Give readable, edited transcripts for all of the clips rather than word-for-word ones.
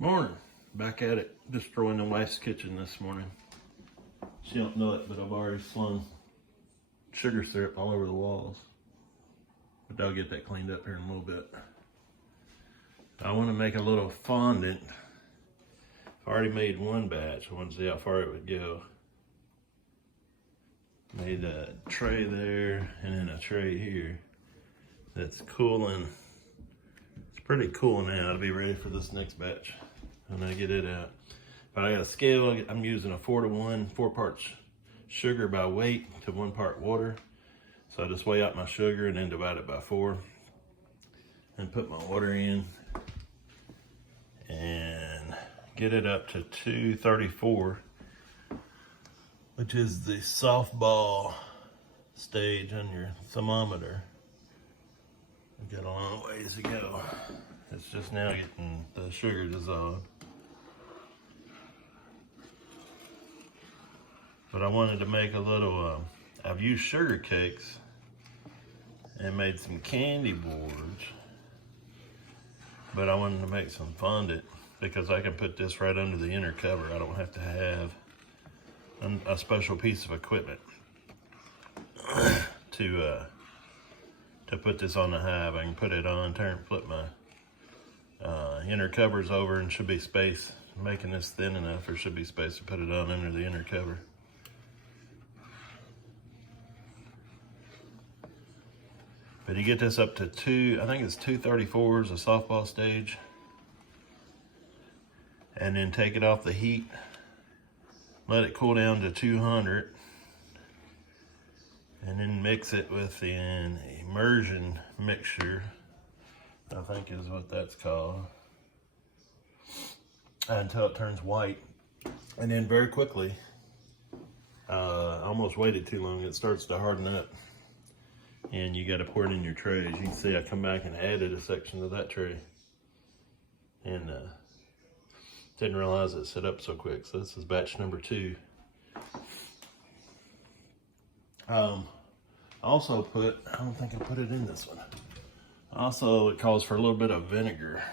Morning. Back at it, destroying the wife's kitchen this morning. She don't know it, but I've already slung sugar syrup all over the walls. But I'll get that cleaned up here in a little bit. I want to make a little fondant. I've already made one batch. I want to see how far it would go. Made a tray there and then a tray here. That's cooling. It's pretty cool now to be ready for this next batch when I get it out. But I got a scale. I'm using a 4:1, 4 parts sugar by weight to 1 part water. So I just weigh out my sugar and then divide it by 4 and put my water in and get it up to 234, which is the softball stage on your thermometer. We've got a long ways to go. It's just now getting the sugar dissolved. But I wanted to make a little, I've used sugar cakes and made some candy boards. But I wanted to make some fondant because I can put this right under the inner cover. I don't have to have a special piece of equipment to put this on the hive. I can put it on, flip my inner covers over, and should be space. Making this thin enough, there should be space to put it on under the inner cover. But you get this up to I think it's 234 is a softball stage. And then take it off the heat. Let it cool down to 200. And then mix it with an immersion mixture, I think is what that's called, until it turns white. And then very quickly, I almost waited too long, it starts to harden up. And you got to pour it in your trays. You can see I come back and added a section of that tray. And didn't realize it set up so quick. So this is batch number 2. Also put, I don't think I put it in this one. Also, it calls for a little bit of vinegar.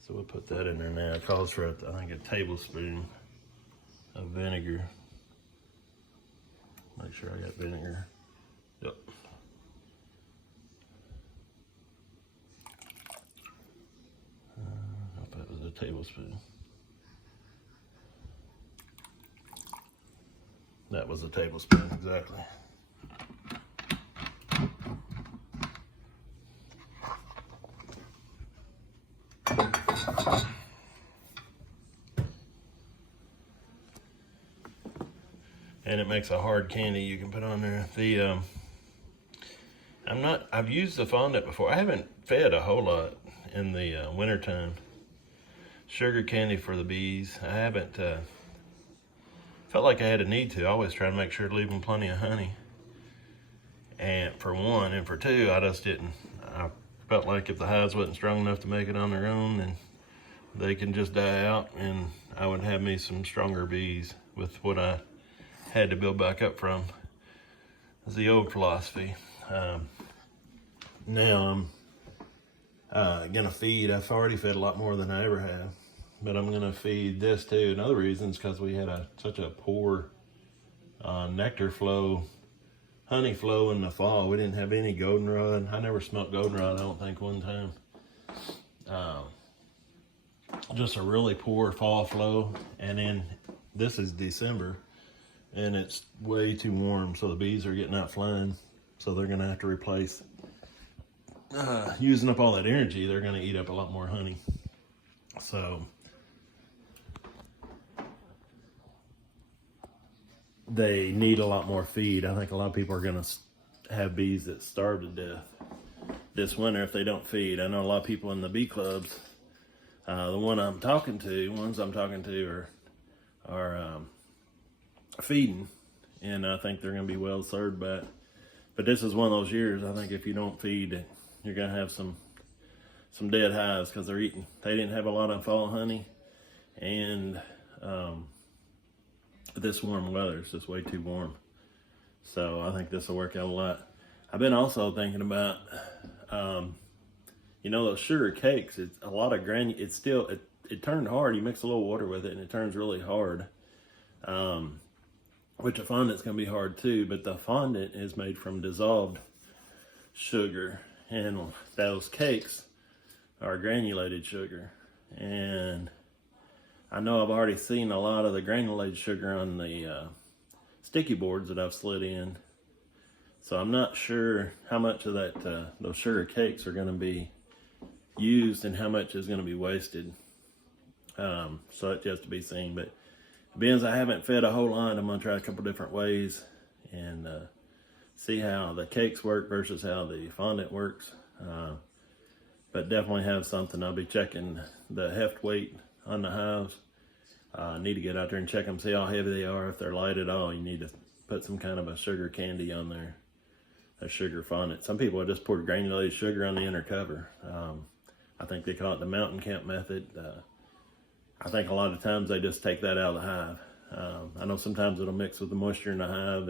So we'll put that in there now. It calls for, I think, a tablespoon of vinegar. Make sure I got vinegar. Yep. I hope that was a tablespoon. That was a tablespoon, exactly. And it makes a hard candy you can put on there. I've used the fondant before. I haven't fed a whole lot in the wintertime. Sugar candy for the bees. I haven't felt like I had a need to. I always try to make sure to leave them plenty of honey. And for one, and for two, I just didn't. I felt like if the hives wasn't strong enough to make it on their own, then they can just die out, and I would have me some stronger bees with what I had to build back up from. Is the old philosophy. Now I'm gonna feed. I've already fed a lot more than I ever have, but I'm gonna feed this too. Another reason is because we had such a poor nectar flow, honey flow in the fall. We didn't have any goldenrod. I never smelt goldenrod, I don't think, one time. Just a really poor fall flow. And then this is December and it's way too warm, so the bees are getting out flying, so they're gonna have to replace using up all that energy. They're gonna eat up a lot more honey, so they need a lot more feed. I think a lot of people are gonna have bees that starve to death this winter if they don't feed. I know a lot of people in the bee clubs, the ones I'm talking to are feeding, and I think they're going to be well served by it. But this is one of those years, I think if you don't feed, you're going to have some dead hives because they're eating. They didn't have a lot of fall honey, and this warm weather is just way too warm. So I think this will work out a lot. I've been also thinking about You know, those sugar cakes, it's a lot of it's still, it turned hard. You mix a little water with it and it turns really hard. Which a fondant's gonna be hard too, but the fondant is made from dissolved sugar, and those cakes are granulated sugar. And I know I've already seen a lot of the granulated sugar on the sticky boards that I've slid in. So I'm not sure how much of that those sugar cakes are gonna be used and how much is gonna be wasted. So it has to be seen, but being as I haven't fed a whole lot, I'm gonna try a couple different ways and see how the cakes work versus how the fondant works. But definitely have something. I'll be checking the heft weight on the hives. I need to get out there and check them, see how heavy they are. If they're light at all, you need to put some kind of a sugar candy on there, a sugar fondant. Some people just pour granulated sugar on the inner cover. I think they call it the mountain camp method. I think a lot of times they just take that out of the hive. I know sometimes it'll mix with the moisture in the hive,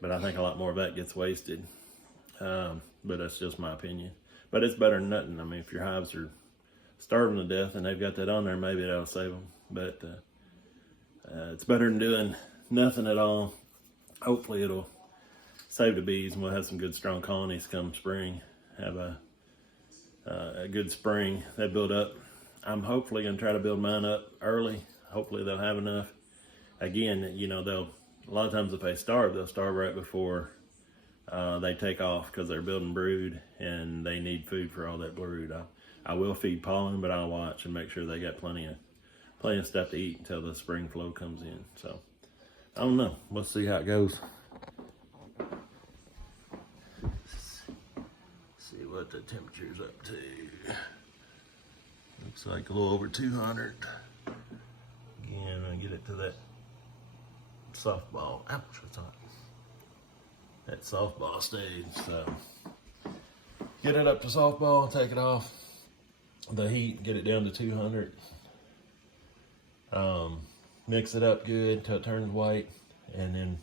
but I think a lot more of that gets wasted. But that's just my opinion. But it's better than nothing. I mean, if your hives are starving to death and they've got that on there, maybe that'll save them. But it's better than doing nothing at all. Hopefully it'll save the bees and we'll have some good strong colonies come spring. Have a good spring. They build up. I'm hopefully going to try to build mine up early. Hopefully they'll have enough. Again, you know, a lot of times if they starve, they'll starve right before they take off because they're building brood and they need food for all that brood. I will feed pollen, but I'll watch and make sure they got plenty of stuff to eat until the spring flow comes in. So I don't know. We'll see how it goes. See what the temperature's up to. Looks like a little over 200. Again, I get it to that softball. Ouch, what's hot? That softball stage. So get it up to softball, take it off the heat, get it down to 200. Mix it up good till it turns white, and then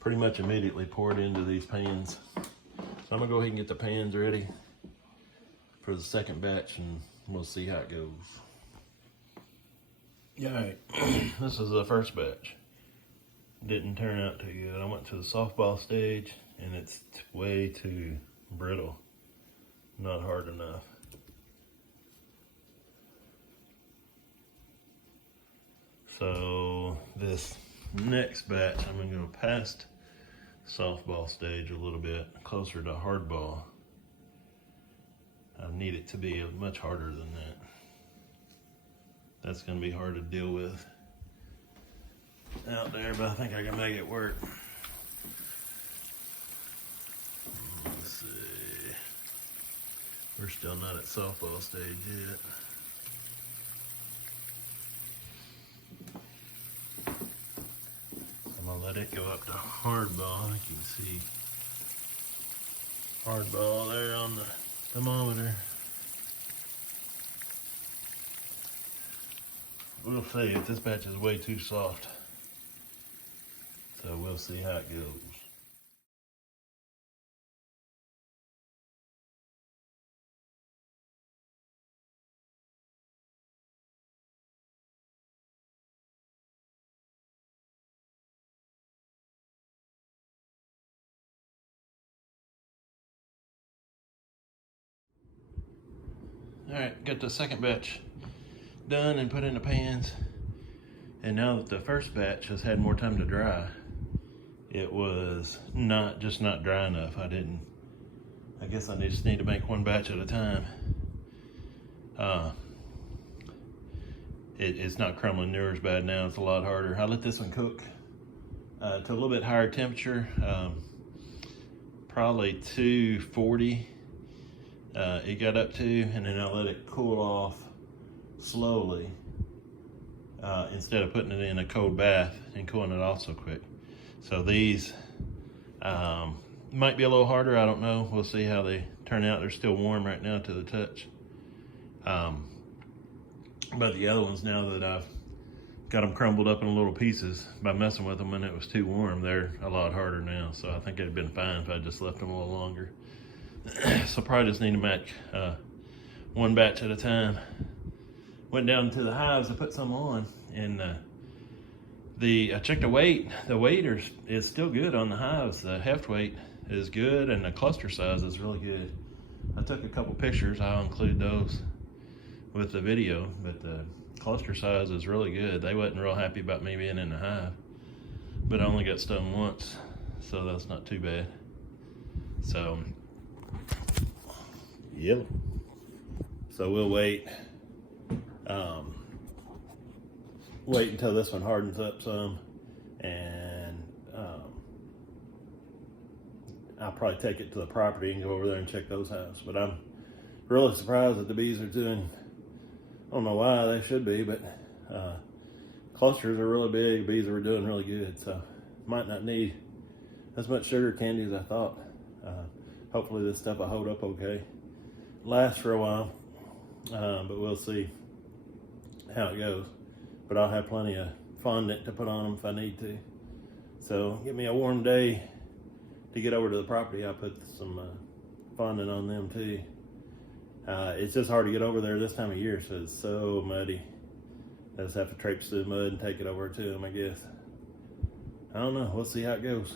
pretty much immediately pour it into these pans. So I'm gonna go ahead and get the pans ready for the second batch, and we'll see how it goes. All right, this is the first batch. Didn't turn out too good. I went to the softball stage, and it's way too brittle. Not hard enough. So this next batch, I'm gonna go past softball stage a little bit, closer to hardball. I need it to be much harder than that. That's gonna be hard to deal with out there, but I think I can make it work. Let's see. We're still not at softball stage yet. I'm gonna let it go up to hardball. I can see hardball there on the thermometer. We'll see if this batch is way too soft. So we'll see how it goes. All right, got the second batch done and put in the pans. And now that the first batch has had more time to dry, it was not dry enough. I guess I just need to make one batch at a time. It's not crumbling near as bad now. It's a lot harder. I let this one cook to a little bit higher temperature, probably 240. It got up to, and then I let it cool off slowly instead of putting it in a cold bath and cooling it off so quick. So these might be a little harder, I don't know. We'll see how they turn out. They're still warm right now to the touch. But the other ones, now that I've got them crumbled up in little pieces by messing with them when it was too warm, they're a lot harder now. So I think it'd been fine if I just left them a little longer. So I probably just need to make one batch at a time. Went down to the hives to put some on, and I checked the weight. The weight is still good on the hives. The heft weight is good, and the cluster size is really good. I took a couple pictures. I'll include those with the video, but the cluster size is really good. They wasn't real happy about me being in the hive, but I only got stung once, so that's not too bad. So, yep. So we'll wait. Wait until this one hardens up some, and I'll probably take it to the property and go over there and check those hives. But I'm really surprised that the bees are doing, I don't know why, they should be, but clusters are really big, bees are doing really good, so might not need as much sugar candy as I thought. Hopefully this stuff will hold up okay. Last for a while, but we'll see how it goes. But I'll have plenty of fondant to put on them if I need to. So give me a warm day to get over to the property. I'll put some fondant on them too. It's just hard to get over there this time of year, so it's so muddy. I just have to traipse through the mud and take it over to them, I guess. I don't know, we'll see how it goes.